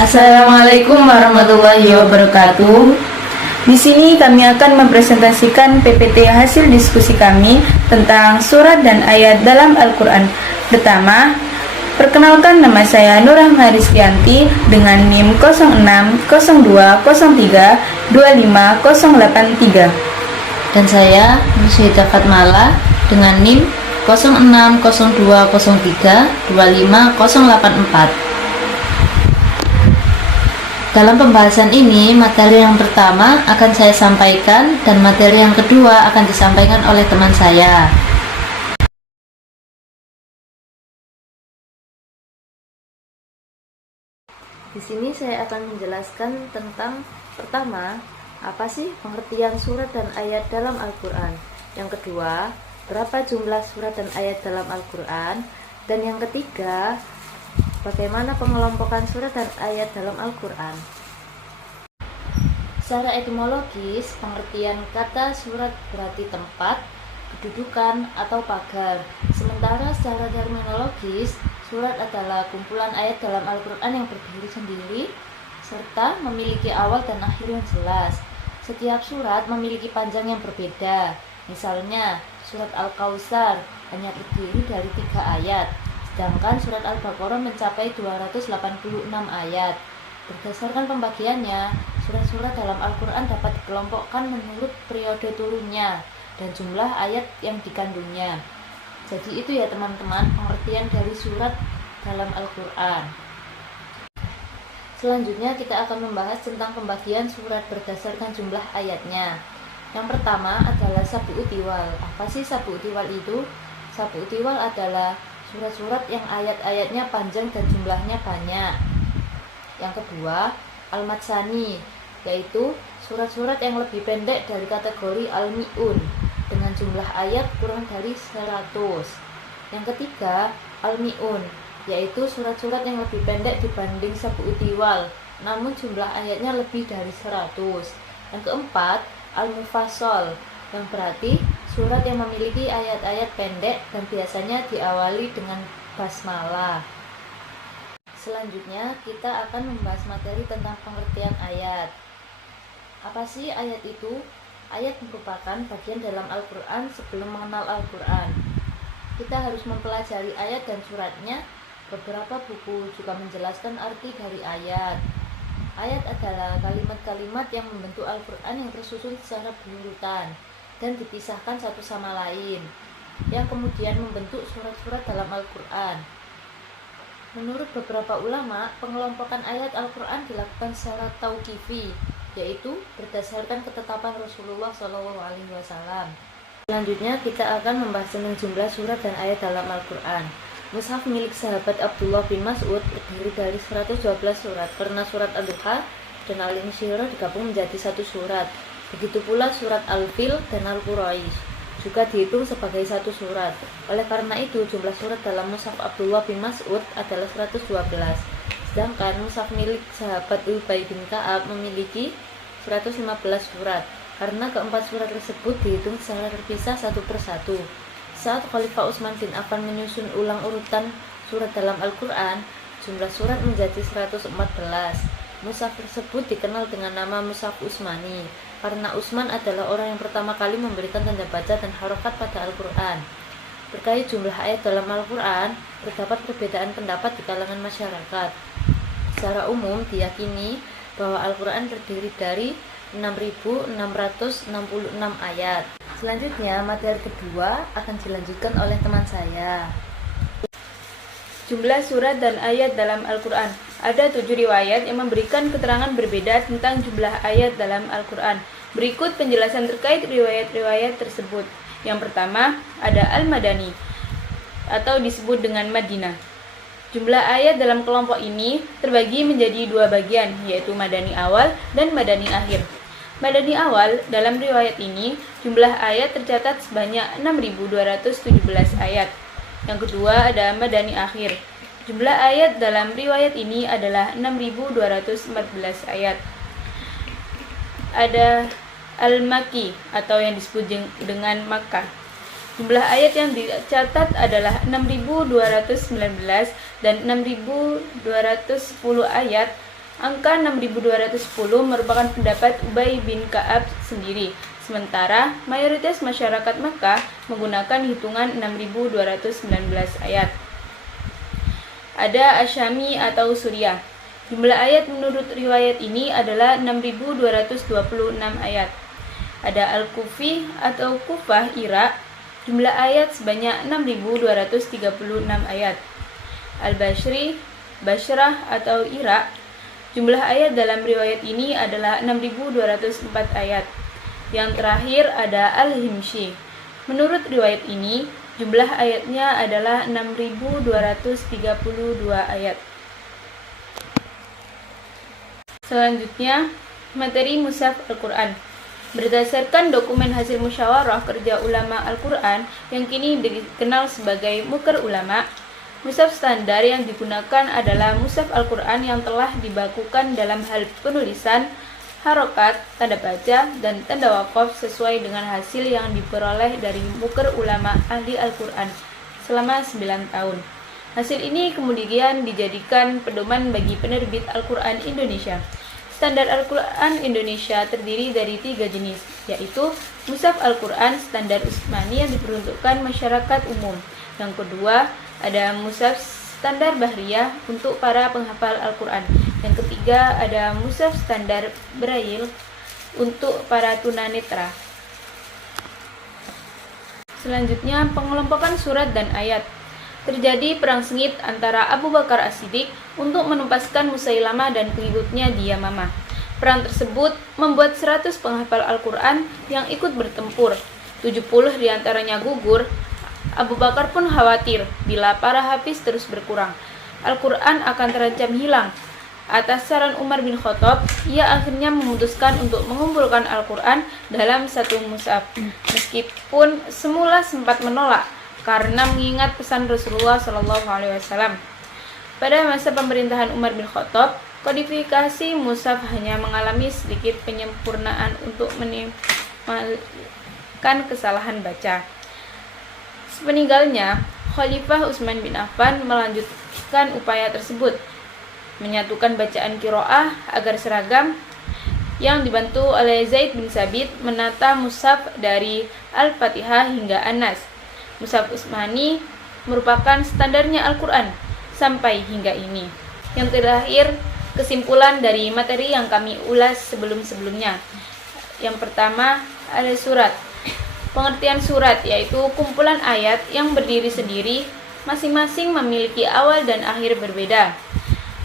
Assalamualaikum warahmatullahi wabarakatuh. Di sini kami akan mempresentasikan PPT hasil diskusi kami tentang surat dan ayat dalam Al-Quran. Pertama, perkenalkan, nama saya Nurah Maristianti dengan NIM 060203 Dan saya Musyidah Fatmala dengan NIM 060203 25084. Dalam pembahasan ini, materi yang pertama akan saya sampaikan dan materi yang kedua akan disampaikan oleh teman saya. Di sini saya akan menjelaskan tentang pertama, apa sih pengertian surat dan ayat dalam Al-Quran. Yang kedua, berapa jumlah surat dan ayat dalam Al-Quran. Dan yang ketiga, bagaimana pengelompokan surat dan ayat dalam Al-Quran. Secara etimologis, pengertian kata surat berarti tempat, kedudukan, atau pagar. Sementara secara terminologis, surat adalah kumpulan ayat dalam Al-Quran yang berdiri sendiri, serta memiliki awal dan akhir yang jelas. Setiap surat memiliki panjang yang berbeda. Misalnya, surat Al-Kautsar hanya terdiri dari 3 ayat, sedangkan surat Al-Baqarah mencapai 286 ayat. Berdasarkan pembagiannya, surat-surat dalam Al-Quran dapat dikelompokkan menurut periode turunnya dan jumlah ayat yang dikandungnya. Jadi itu ya teman-teman, pengertian dari surat dalam Al-Quran. Selanjutnya kita akan membahas tentang pembagian surat berdasarkan jumlah ayatnya. Yang pertama adalah Sabi'ut Tiwal. Apa sih Sabi'ut Tiwal itu? Sabi'ut Tiwal adalah surat-surat yang ayat-ayatnya panjang dan jumlahnya banyak. Yang kedua, Al-Matsani, yaitu surat-surat yang lebih pendek dari kategori Al-Mi'un dengan jumlah ayat kurang dari 100. Yang ketiga, Al-Mi'un, yaitu surat-surat yang lebih pendek dibanding Sabi'ut Tiwal, namun jumlah ayatnya lebih dari 100. Yang keempat, Al-Mufassal, yang berarti surat yang memiliki ayat-ayat pendek dan biasanya diawali dengan basmalah. Selanjutnya kita akan membahas materi tentang pengertian ayat. Apa sih ayat itu? Ayat merupakan bagian dalam Al-Quran sebelum mengenal Al-Quran. Kita harus mempelajari ayat dan suratnya. Beberapa buku juga menjelaskan arti dari ayat. Ayat adalah kalimat-kalimat yang membentuk Al-Quran yang tersusun secara berurutan dan dipisahkan satu sama lain, yang kemudian membentuk surat-surat dalam Al-Quran. Menurut beberapa ulama, pengelompokan ayat Al-Quran dilakukan secara tauqifi, yaitu berdasarkan ketetapan Rasulullah SAW. Selanjutnya kita akan membahas tentang jumlah surat dan ayat dalam Al-Quran. Mushaf milik sahabat Abdullah bin Mas'ud terdiri dari 112 surat, karena surat Ad-Duha dan Al-Insyirah digabung menjadi satu surat. Begitu pula surat Al-Fil dan Al-Quraisy juga dihitung sebagai satu surat. Oleh karena itu, jumlah surat dalam mushaf Abdullah bin Mas'ud adalah 112. Sedangkan mushaf milik sahabat Ubay bin Ka'ab memiliki 115 surat, karena keempat surat tersebut dihitung secara terpisah satu persatu. Saat Khalifah Utsman bin Affan menyusun ulang urutan surat dalam Al-Quran, jumlah surat menjadi 114. Mushaf tersebut dikenal dengan nama Mushaf Utsmani, karena Utsman adalah orang yang pertama kali memberikan tanda baca dan harokat pada Al-Quran. Terkait jumlah ayat dalam Al-Quran, terdapat perbedaan pendapat di kalangan masyarakat. Secara umum diyakini bahwa Al-Quran terdiri dari 6.666 ayat. Selanjutnya, materi kedua akan dilanjutkan oleh teman saya. Jumlah surat dan ayat dalam Al-Quran. Ada 7 riwayat yang memberikan keterangan berbeda tentang jumlah ayat dalam Al-Quran. Berikut penjelasan terkait riwayat-riwayat tersebut. Yang pertama, ada Al-Madani, atau disebut dengan Madinah. Jumlah ayat dalam kelompok ini terbagi menjadi 2 bagian, yaitu Madani awal dan Madani akhir. Madani awal, dalam riwayat ini, jumlah ayat tercatat sebanyak 6.217 ayat. Yang kedua ada Madani akhir. Jumlah ayat dalam riwayat ini adalah 6.214 ayat. Ada Al-Maki atau yang disebut dengan Makkah. Jumlah ayat yang dicatat adalah 6.219 dan 6.210 ayat Angka 6210 merupakan pendapat Ubay bin Ka'ab sendiri, sementara mayoritas masyarakat Makkah menggunakan hitungan 6219 ayat. Ada Asyami atau Suriah. Jumlah ayat menurut riwayat ini adalah 6226 ayat. Ada Al-Kufi atau Kufah Irak. Jumlah ayat sebanyak 6236 ayat. Al-Bashri, Bashrah atau Irak. Jumlah ayat dalam riwayat ini adalah 6204 ayat. Yang terakhir ada Al-Himshi. Menurut riwayat ini, jumlah ayatnya adalah 6232 ayat. Selanjutnya, materi Mushaf Al-Quran. Berdasarkan dokumen hasil musyawarah kerja ulama Al-Quran yang kini dikenal sebagai Muqar Ulama, mushaf standar yang digunakan adalah mushaf Al-Quran yang telah dibakukan dalam hal penulisan, harokat, tanda baca, dan tanda wakaf sesuai dengan hasil yang diperoleh dari Muqar Ulama ahli Al-Quran selama 9 tahun. Hasil ini kemudian dijadikan pedoman bagi penerbit Al-Quran Indonesia. Standar Al-Quran Indonesia terdiri dari 3 jenis, yaitu Mushaf Al-Quran Standar Utsmani yang diperuntukkan masyarakat umum. Yang kedua, ada Mushaf Standar Bahriyah untuk para penghafal Al-Quran. Yang ketiga, ada Mushaf Standar Braille untuk para tunanetra. Selanjutnya, pengelompokan surat dan ayat. Terjadi perang sengit antara Abu Bakar As-Siddiq untuk menuntaskan Musailamah dan pengikutnya di Yamamah. Perang tersebut membuat 100 penghafal Al-Quran yang ikut bertempur. 70 diantaranya gugur. Abu Bakar pun khawatir bila para hafiz terus berkurang, Al-Quran akan terancam hilang. Atas saran Umar bin Khattab, ia akhirnya memutuskan untuk mengumpulkan Al-Quran dalam satu mushaf. Meskipun semula sempat menolak, karena mengingat pesan Rasulullah SAW. Pada masa pemerintahan Umar bin Khattab, kodifikasi mushaf hanya mengalami sedikit penyempurnaan untuk minimalkan kesalahan baca. Sepeninggalnya, Khalifah Utsman bin Affan melanjutkan upaya tersebut, menyatukan bacaan qiraah agar seragam, yang dibantu oleh Zaid bin Sabit menata mushaf dari Al-Fatihah hingga An-Nas. Mushaf Utsmani merupakan standarnya Al-Quran sampai hingga ini. Yang terakhir, kesimpulan dari materi yang kami ulas sebelum-sebelumnya. Yang pertama, ada surat. Pengertian surat yaitu kumpulan ayat yang berdiri sendiri, masing-masing memiliki awal dan akhir berbeda.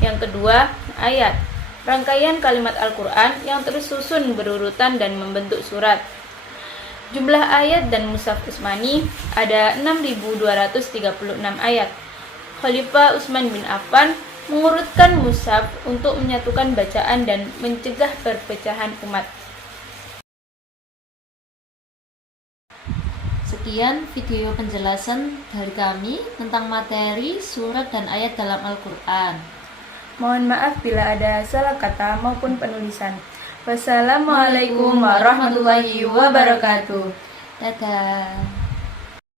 Yang kedua, ayat. Rangkaian kalimat Al-Quran yang tersusun berurutan dan membentuk surat. Jumlah ayat dan mushaf Utsmani ada 6.236 ayat. Khalifah Utsman bin Affan mengurutkan mushaf untuk menyatukan bacaan dan mencegah perpecahan umat. Sekian video penjelasan dari kami tentang materi surat dan ayat dalam Al-Quran. Mohon maaf bila ada salah kata maupun penulisan. Wassalamualaikum warahmatullahi wabarakatuh. Dadah.